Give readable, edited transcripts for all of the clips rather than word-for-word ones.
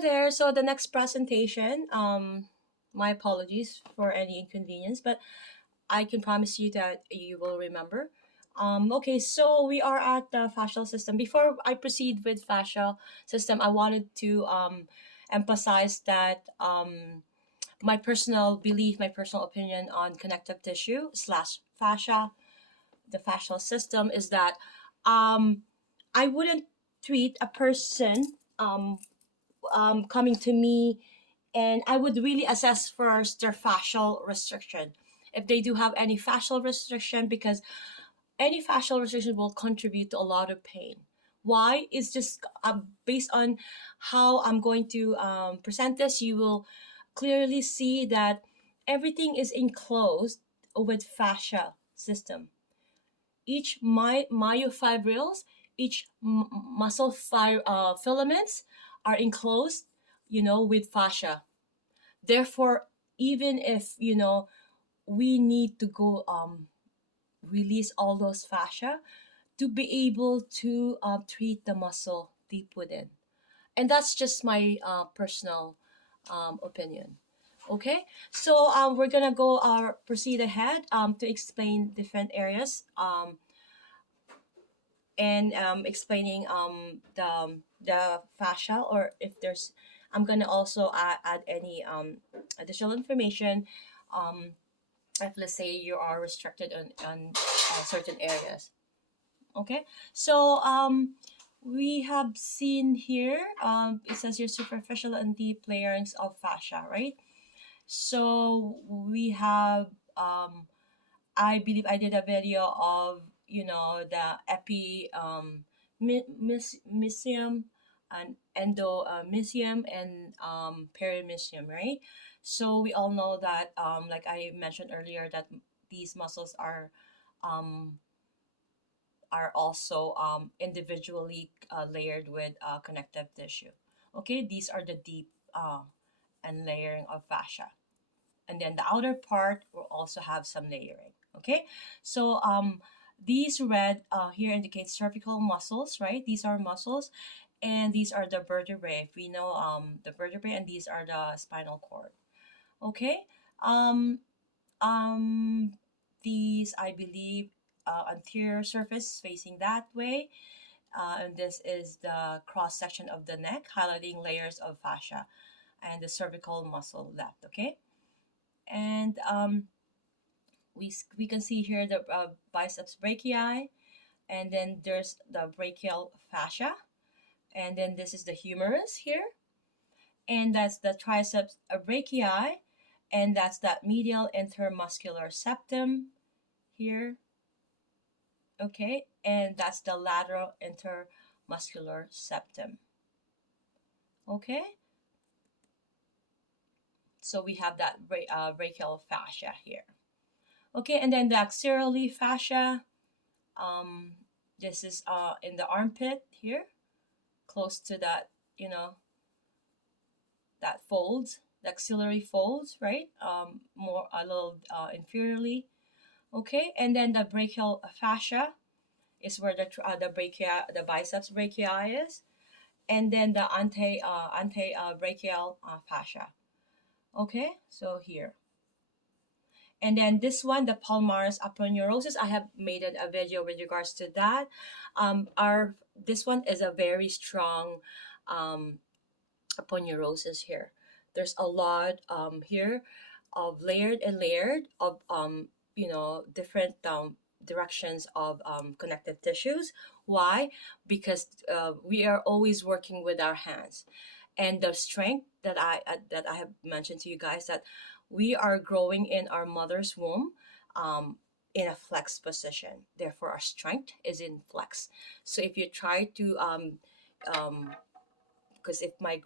there. So the next presentation, my apologies for any inconvenience, but I can promise you that you will remember. Okay, so we are at the fascial system. Before I proceed with fascial system, I wanted to emphasize that my personal belief, my personal opinion on connective tissue slash fascia, the fascial system, is that um, I wouldn't treat a person coming to me, and I would really assess first their fascial restriction. If they do have any fascial restriction, because any fascial restriction will contribute to a lot of pain. Why? It's just based on how I'm going to present this, you will clearly see that everything is enclosed with fascia system. Each myofibrils, each muscle filaments are enclosed, with fascia. Therefore, even if we need to go release all those fascia to be able to treat the muscle deep within, and that's just my personal opinion. Okay, so we're gonna go proceed ahead to explain different areas and explaining the fascia, or if there's, I'm gonna also add any additional information if let's say you are restricted on certain areas. Okay, so we have seen here, it says your superficial and deep layerings of fascia, right? So we have I believe I did a video of the mysium and endomysium and perimysium, right? So we all know that like I mentioned earlier, that these muscles um, are also individually layered with connective tissue. Okay, these are the deep and layering of fascia, and then the outer part will also have some layering. Okay, so these red here indicates cervical muscles, right? These are muscles, and these are the vertebrae. If we know the vertebrae, and these are the spinal cord. Okay, um, um, these I believe anterior surface facing that way, and this is the cross section of the neck, highlighting layers of fascia, and the cervical muscle left. Okay, and we can see here the biceps brachii, and then there's the brachial fascia, and then this is the humerus here, and that's the triceps brachii, and that's that medial intermuscular septum here. Okay, and that's the lateral intermuscular septum. Okay, so we have that brachial fascia here. Okay, and then the axirily fascia. Um, this is in the armpit here, close to that, that folds, the axillary folds, right? More a little inferiorly. Okay, and then the brachial fascia is where the biceps brachii is, and then the ante brachial fascia. Okay, so here. And then this one, the palmaris aponeurosis, I have made a video with regards to that. Our This one is a very strong aponeurosis here. There's a lot here of layered and layered of different directions of connective tissues. Why? Because we are always working with our hands, and the strength that I have mentioned to you guys, that we are growing in our mother's womb in a flex position. Therefore, our strength is in flex. So if you try to because if my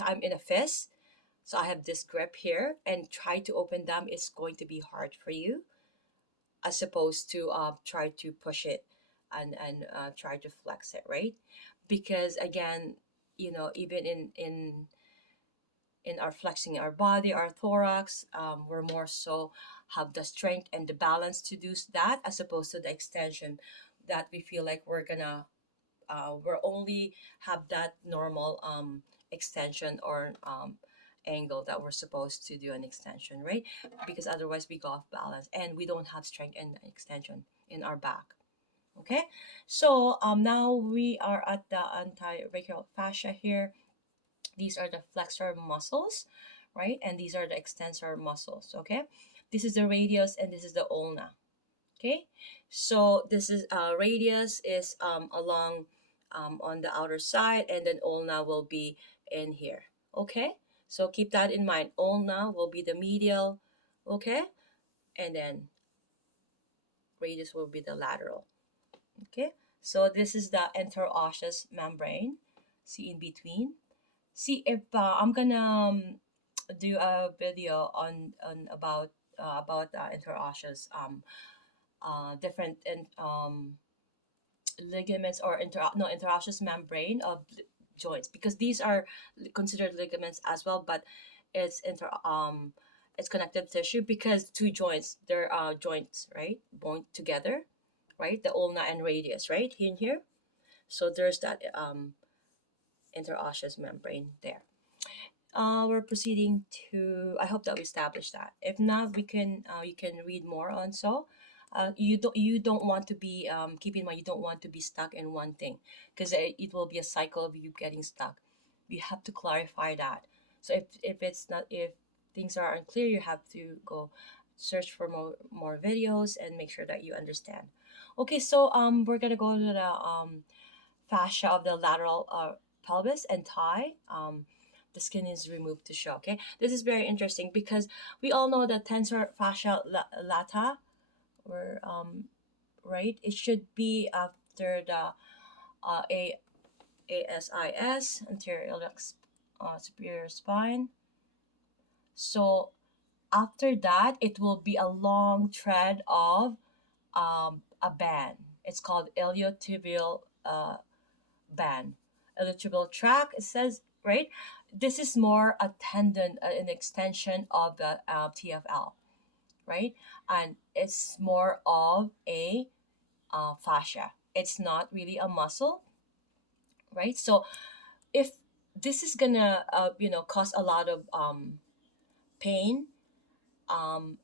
I'm in a fist, so I have this grip here, and try to open them, it's going to be hard for you, as opposed to try to push it and try to flex it, right? Because again, even in our flexing our body, our thorax, we're more so have the strength and the balance to do that, as opposed to the extension that we feel like we're gonna we're only have that normal extension or angle that we're supposed to do an extension, right? Because otherwise we go off balance and we don't have strength and extension in our back. Okay, so now we are at the anti-brachial fascia here. These are the flexor muscles, right? And these are the extensor muscles. Okay, this is the radius and this is the ulna. Okay, so this is radius is along on the outer side, and then ulna will be in here. Okay, so keep that in mind. Ulna will be the medial. Okay, and then radius will be the lateral. Okay, so this is the interosseous membrane. See in between. See if I'm gonna do a video on about interosseous different and ligaments or interosseous membrane of joints, because these are considered ligaments as well, but it's it's connective tissue because two joints, they're joints, right, bone together, right, the ulna and radius, right, in here. So there's that interosseous membrane there. We're proceeding to. I hope that we established that. If not, we can. You can read more on so. You don't want to be keep in mind, you don't want to be stuck in one thing, because it will be a cycle of you getting stuck. You have to clarify that. So if it's not, if things are unclear, you have to go search for more videos and make sure that you understand. Okay, so we're gonna go to the fascia of the lateral pelvis and thigh. The skin is removed to show. Okay, this is very interesting because we all know that tensor fascia lata, or right, it should be after the a ASIS, anterior iliac superior spine. So after that, it will be a long thread of a band. It's called iliotibial band, iliotibial tract. It says, right. This is more a tendon, an extension of the TFL, right? And it's more of a fascia. It's not really a muscle, right? So if this is gonna, cause a lot of pain,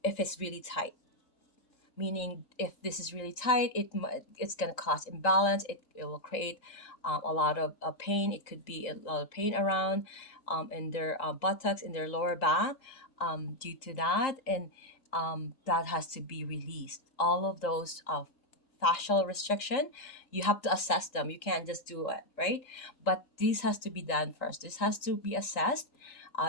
if it's really tight. Meaning, if this is really tight, it's gonna cause imbalance. It will create a lot of pain. It could be a lot of pain around in their buttocks, in their lower back, due to that, and that has to be released. All of those fascial restriction, you have to assess them. You can't just do it, right? But this has to be done first. This has to be assessed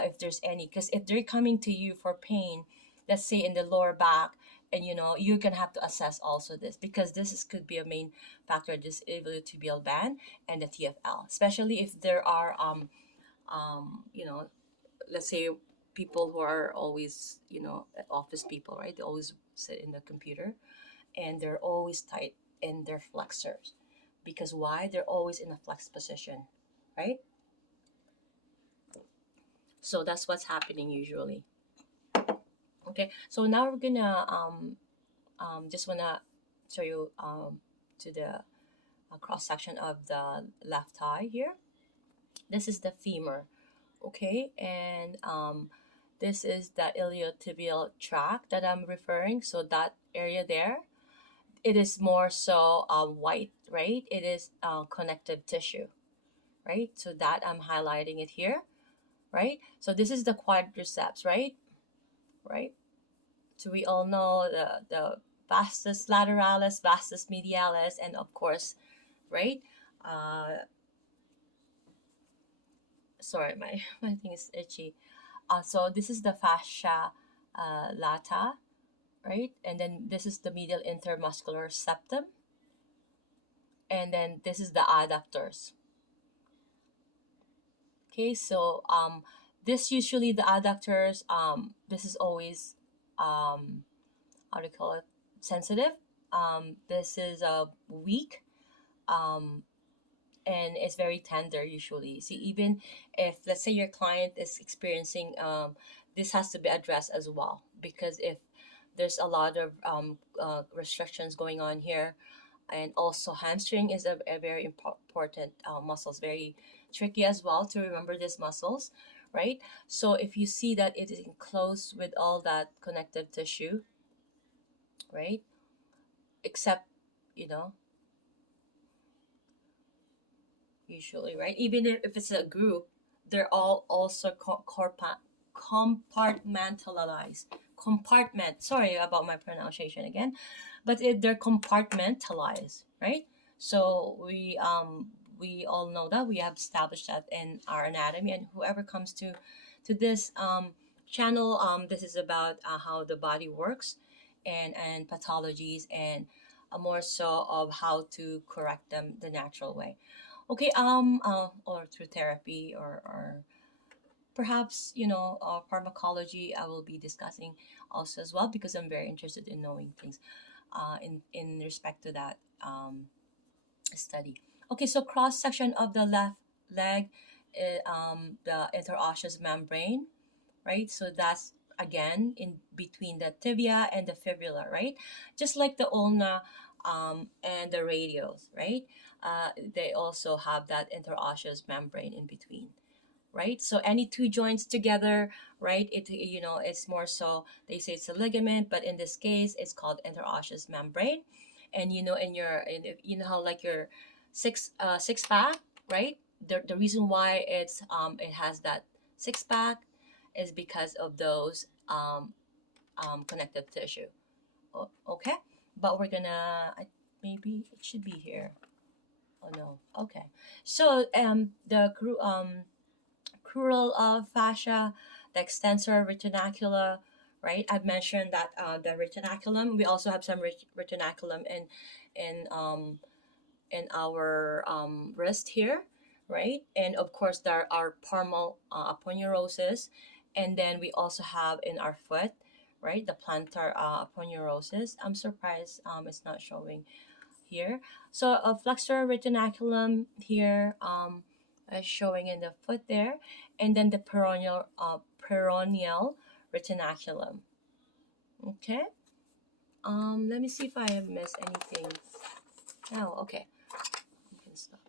if there's any, because if they're coming to you for pain, let's say in the lower back, and you're gonna have to assess also this, because this could be a main factor, this iliotibial band and the TFL, especially if there are let's say people who are always office people, right? They always sit in the computer and they're always tight in their flexors, because why? They're always in a flex position, right? So that's what's happening usually. Okay, so now we're gonna just wanna show you to the cross section of the left thigh here. This is the femur, okay, and this is the iliotibial tract that I'm referring. So that area there, it is more so white, right? It is connective tissue, right? So that I'm highlighting it here, right? So this is the quadriceps, right? Right. So we all know the vastus lateralis, vastus medialis, and of course, right? Sorry, my my thing is itchy. So this is the fascia lata, right? And then this is the medial intermuscular septum, and then this is the adductors. Okay, so this usually the adductors, this is always how do you call it, sensitive. This is weak, um, and it's very tender usually. See, even if let's say your client is experiencing this has to be addressed as well, because if there's a lot of restrictions going on here, And also hamstring is a very important muscles, very tricky as well to remember these muscles, right? So if you see that it is enclosed with all that connective tissue, right? Except, you know, usually, right? Even if it's a group, they're all also compartmentalized. Compartment. Sorry about my pronunciation again, but they're compartmentalized, right? So we all know that, we have established that in our anatomy, and whoever comes to this channel, this is about how the body works, and pathologies, and more so of how to correct them the natural way. Okay, or through therapy, or perhaps, pharmacology, I will be discussing also as well, because I'm very interested in knowing things in respect to that study. Okay, so cross section of the left leg, the interosseous membrane, right? So that's again in between the tibia and the fibula, right? Just like the ulna and the radials, right? They also have that interosseous membrane in between, right? So any two joints together, right? It's more so, they say it's a ligament, but in this case, it's called interosseous membrane. And how like your six pack, right? The reason why it has that six pack is because of those connective tissue. Okay, but we're gonna maybe it should be here. Oh no. Okay. So the crural fascia, the extensor retinacula, right? I've mentioned that the retinaculum. We also have some retinaculum in in our wrist here, right? And of course, there are palmar aponeurosis, and then we also have in our foot, right? The plantar aponeurosis. I'm surprised it's not showing here. So a flexor retinaculum here is showing in the foot there, and then the peroneal retinaculum. Okay. Let me see if I have missed anything. Oh, okay. You can stop.